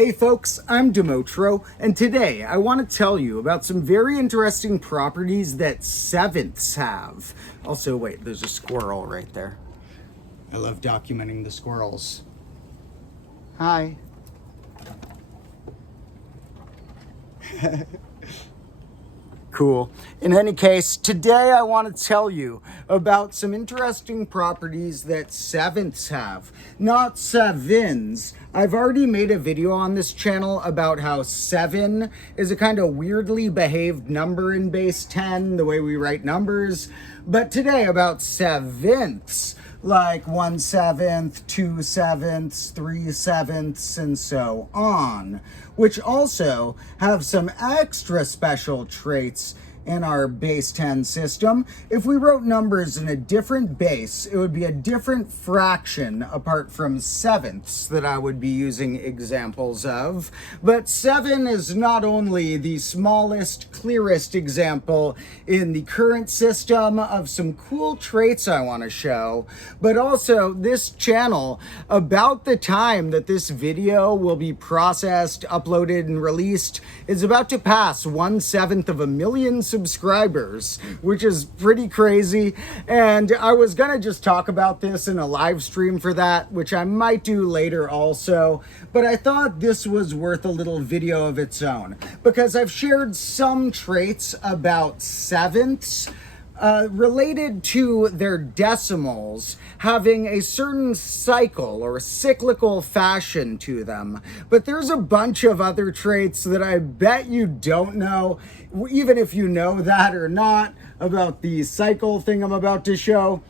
Hey folks, I'm Domotro, and today I want to tell you about some very interesting properties that sevenths have. Also, wait, there's a squirrel right there. I love documenting the squirrels. Hi. Cool. In any case, today I want to tell you about some interesting properties that sevenths have, not sevens. I've already made a video on this channel about how 7 is a kind of weirdly behaved number in base 10, the way we write numbers, but today about sevenths, like 1/7, 2/7, 3/7, and so on, which also have some extra special traits in our base 10 system. If we wrote numbers in a different base, it would be a different fraction apart from sevenths that I would be using examples of. But 7 is not only the smallest, clearest example in the current system of some cool traits I want to show, but also this channel, about the time that this video will be processed, uploaded, and released, is about to pass 1/7 of a million subscribers, which is pretty crazy. And I was gonna just talk about this in a live stream for that, which I might do later also, but I thought this was worth a little video of its own because I've shared some traits about sevenths related to their decimals having a certain cycle or cyclical fashion to them. But there's a bunch of other traits that I bet you don't know, even if you know that or not, about the cycle thing I'm about to show.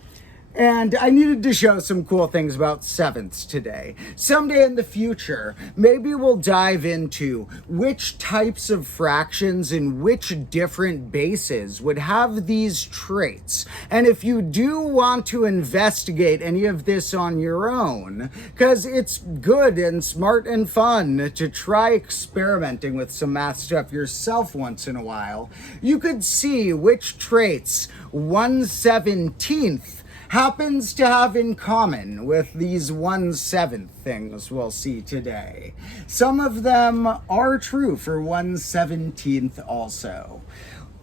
And I needed to show some cool things about sevenths today. Someday in the future, maybe we'll dive into which types of fractions in which different bases would have these traits. And if you do want to investigate any of this on your own, because it's good and smart and fun to try experimenting with some math stuff yourself once in a while, you could see which traits 1/17 happens to have in common with these 1/7 things we'll see today. Some of them are true for 1/17 also.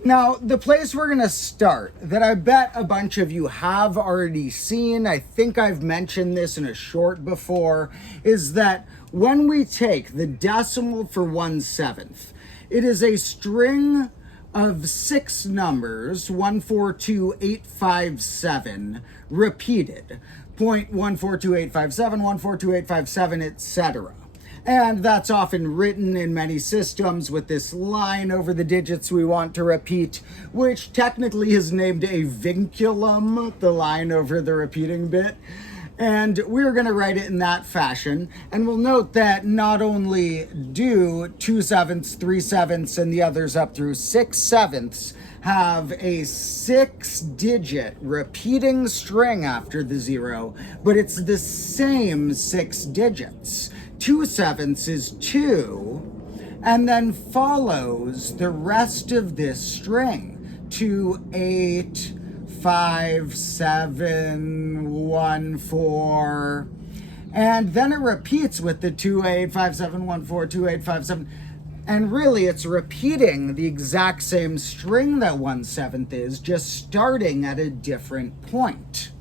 Now, the place we're going to start, that I bet a bunch of you have already seen, I think I've mentioned this in a short before, is that when we take the decimal for 1/7, it is a string of 6 numbers, 142857, repeated. 0.142857, 142857, etc. And that's often written in many systems with this line over the digits we want to repeat, which technically is named a vinculum, the line over the repeating bit. And we're going to write it in that fashion. And we'll note that not only do 2/7, 3/7, and the others up through 6/7 have a 6-digit repeating string after the 0, but it's the same 6 digits. 2/7 is 2, and then follows the rest of this string. 2, 8, 5, 7, 1, 4, and then it repeats with the 2, 8, 5, 7, 1, 4, 2, 8, 5, 7, and really it's repeating the exact same string that 1/7 is, just starting at a different point.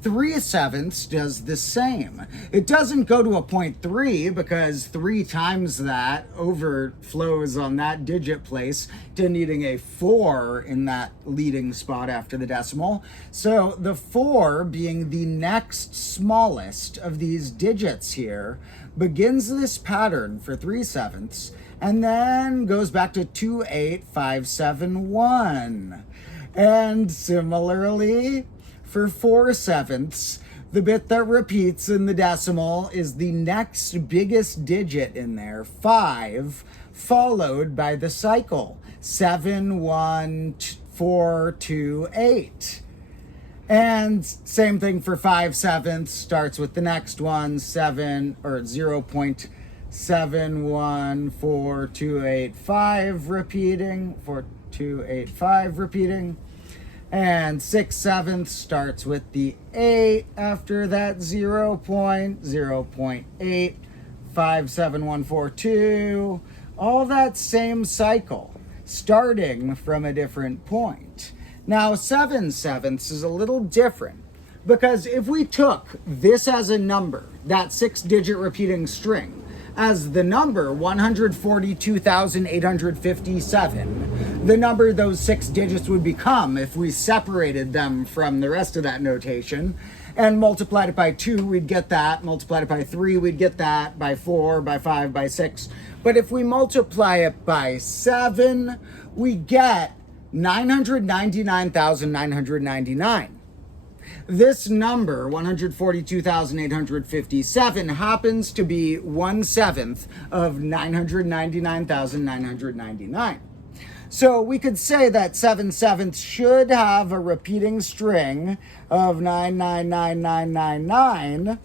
3/7 does the same. It doesn't go to a 0.3 because 3 times that overflows on that digit place to needing a 4 in that leading spot after the decimal. So the 4, being the next smallest of these digits here, begins this pattern for 3/7 and then goes back to 2, 8, 5, 7, 1. And similarly, for 4/7, the bit that repeats in the decimal is the next biggest digit in there, 5, followed by the cycle, 7, 1, 4, 2, 8. And same thing for 5/7, starts with the next one, 7 or 0.71428 repeating, 4285 repeating. And 6/7 starts with the 8 after that 0.8 57142, all that same cycle, starting from a different point. Now, 7/7 is a little different, because if we took this as a number, that 6-digit repeating string, as the number 142,857, the number those 6 digits would become if we separated them from the rest of that notation, and multiplied it by 2, we'd get that. Multiplied it by 3, we'd get that. By 4, by 5, by 6. But if we multiply it by 7, we get 999,999. This number, 142,857, happens to be 1/7 of 999,999. So we could say that 7/7 should have a repeating string of 99999,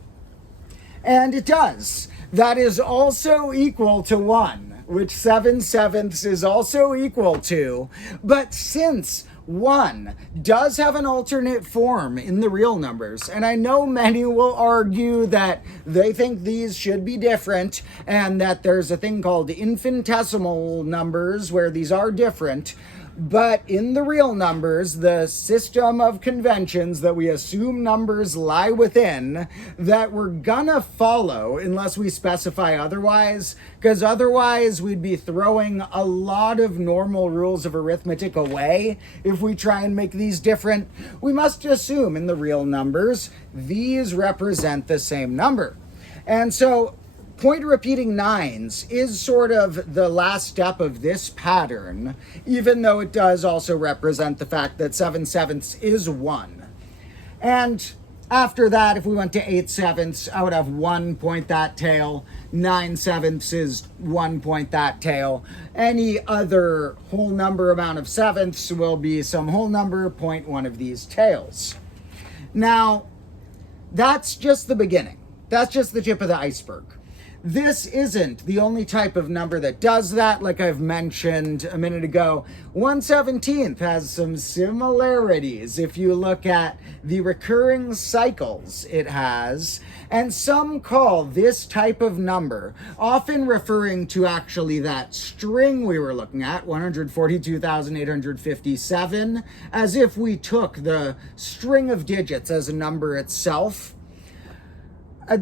and it does. That is also equal to 1, which 7/7 is also equal to. But since 1 does have an alternate form in the real numbers, and I know many will argue that they think these should be different and that there's a thing called infinitesimal numbers where these are different, but in the real numbers, the system of conventions that we assume numbers lie within, that we're gonna follow unless we specify otherwise, because otherwise we'd be throwing a lot of normal rules of arithmetic away if we try and make these different. We must assume in the real numbers, these represent the same number. And so point repeating 9s is sort of the last step of this pattern, even though it does also represent the fact that 7/7 is 1. And after that, if we went to 8/7, I would have 1 point that tail. 9/7 is 1 point that tail. Any other whole number amount of sevenths will be some whole number, point one of these tails. Now, that's just the beginning. That's just the tip of the iceberg. This isn't the only type of number that does that. Like I've mentioned a minute ago, 1/17 has some similarities if you look at the recurring cycles it has, and some call this type of number, often referring to actually that string we were looking at, 142,857, as if we took the string of digits as a number itself.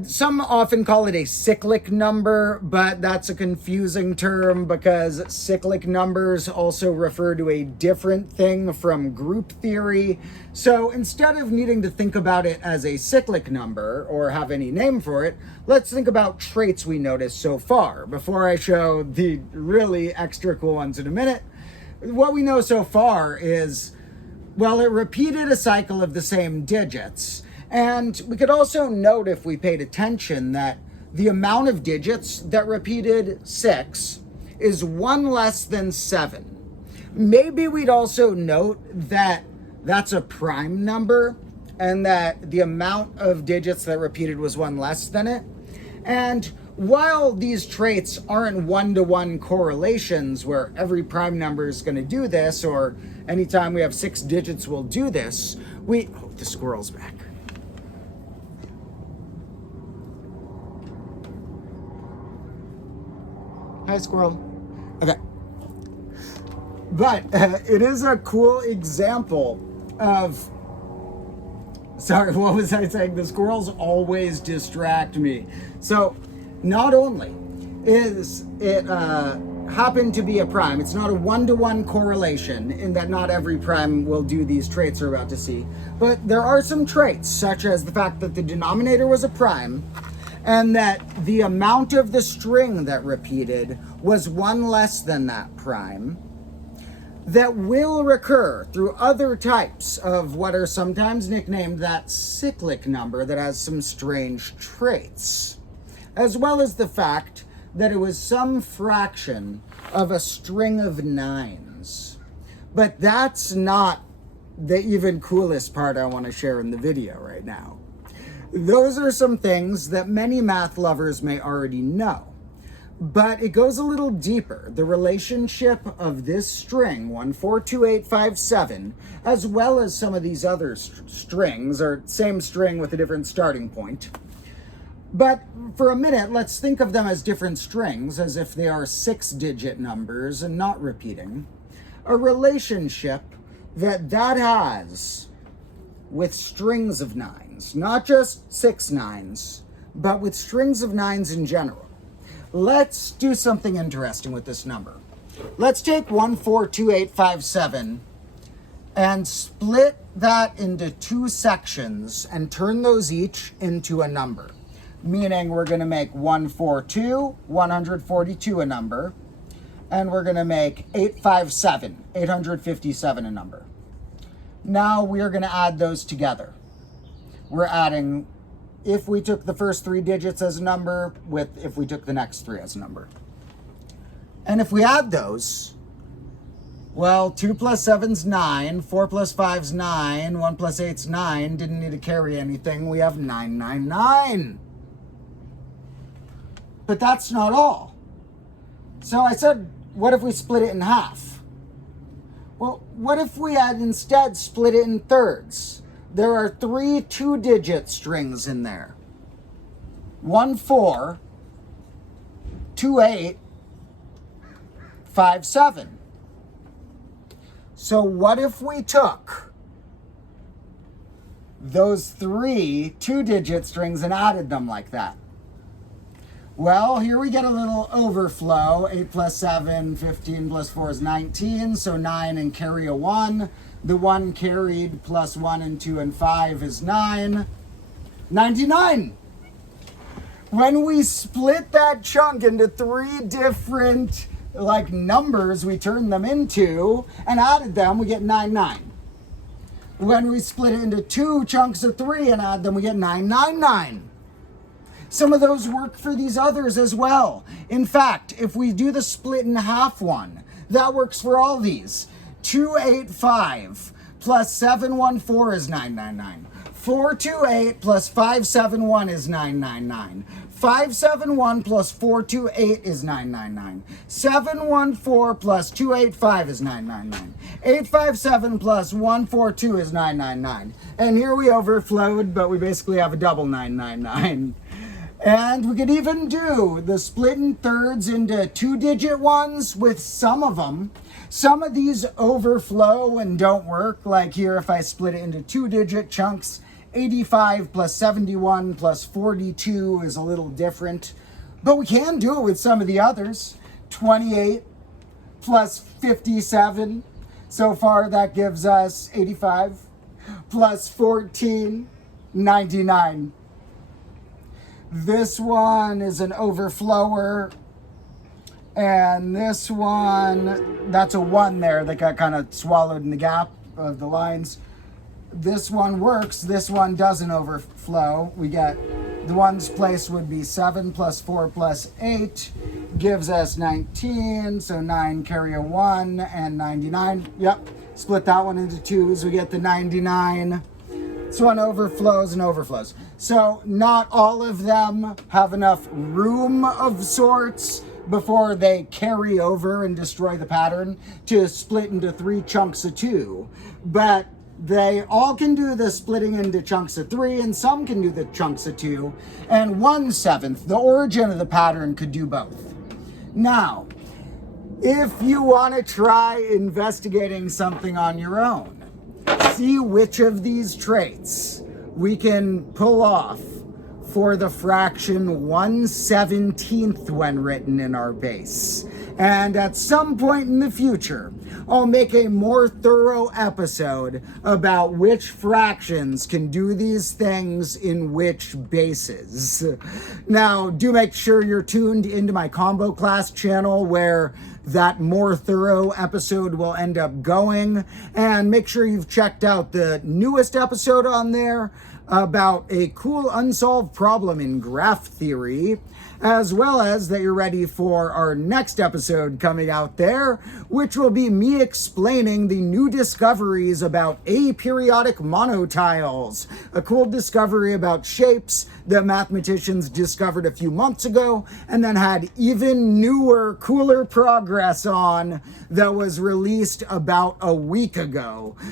Some often call it a cyclic number, but that's a confusing term because cyclic numbers also refer to a different thing from group theory. So instead of needing to think about it as a cyclic number or have any name for it, let's think about traits we noticed so far before I show the really extra cool ones in a minute. What we know so far is, well, it repeated a cycle of the same digits. And we could also note, if we paid attention, that the amount of digits that repeated 6 is 1 less than 7. Maybe we'd also note that that's a prime number and that the amount of digits that repeated was 1 less than it. And while these traits aren't one-to-one correlations where every prime number is going to do this, or anytime we have 6 digits we'll do this, oh, the squirrel's back. Hi, squirrel. Okay. But it is a cool example of... Sorry, what was I saying? The squirrels always distract me. So, not only is it happened to be a prime, it's not a one-to-one correlation in that not every prime will do these traits we're about to see, but there are some traits, such as the fact that the denominator was a prime, and that the amount of the string that repeated was 1 less than that prime, that will recur through other types of what are sometimes nicknamed that cyclic number that has some strange traits, as well as the fact that it was some fraction of a string of 9s. But that's not the even coolest part I want to share in the video right now. Those are some things that many math lovers may already know, but it goes a little deeper. The relationship of this string, 142857, as well as some of these other strings, or same string with a different starting point, But for a minute, let's think of them as different strings, as if they are 6-digit numbers and not repeating. A relationship that has with strings of nines, not just 6 nines, but with strings of nines in general. Let's do something interesting with this number. Let's take 142857 and split that into 2 sections and turn those each into a number. Meaning we're going to make 142, 142 a number, and we're going to make 857, 857 a number. Now we are going to add those together. We're adding, if we took the first 3 digits as a number, with if we took the next 3 as a number. And if we add those, well, 2 plus 7's 9, 4 plus 5's 9, 1 plus 8's 9, didn't need to carry anything, we have 999. But that's not all. So I said, what if we split it in half? Well, what if we had instead split it in thirds? There are 3 2-digit strings in there. 1 4, 2 8, 5 7. So what if we took those 3 2-digit strings and added them like that? Well, here we get a little overflow. 8 plus 7, 15 plus 4 is 19. So 9 and carry a 1. The 1 carried plus 1 and 2 and 5 is 9. 99. When we split that chunk into 3 different numbers, we turned them into and added them, we get 99. When we split it into 2 chunks of 3 and add them, we get 999. Some of those work for these others as well. In fact, if we do the split in half one, that works for all these. 285 plus 714 is 999. 428 plus 571 is 999. 571 plus 428 is 999. 714 plus 285 is 999. 857 plus 142 is 999. And here we overflowed, but we basically have a double 999. And we could even do the split in thirds into 2-digit ones with some of them. Some of these overflow and don't work. Like here, if I split it into 2-digit chunks, 85 plus 71 plus 42 is a little different. But we can do it with some of the others. 28 plus 57. So far, that gives us 85 plus 14, 99. This one is an overflower, and this one, that's a 1 there that got kind of swallowed in the gap of the lines. This one works, this one doesn't overflow. We get, the ones place would be 7 plus 4 plus 8 gives us 19, so 9 carry a 1 and 99. Yep, split that one into 2s, we get the 99. This one overflows and overflows. So not all of them have enough room of sorts before they carry over and destroy the pattern to split into 3 chunks of 2. But they all can do the splitting into chunks of 3, and some can do the chunks of 2. And 1/7, the origin of the pattern, could do both. Now, if you want to try investigating something on your own, see which of these traits we can pull off for the fraction 1/17 when written in our base. And at some point in the future, I'll make a more thorough episode about which fractions can do these things in which bases. Now, do make sure you're tuned into my combo class channel where that more thorough episode will end up going. And make sure you've checked out the newest episode on there about a cool unsolved problem in graph theory, as well as that you're ready for our next episode coming out there, which will be me explaining the new discoveries about aperiodic monotiles, a cool discovery about shapes that mathematicians discovered a few months ago and then had even newer, cooler progress on that was released about a week ago.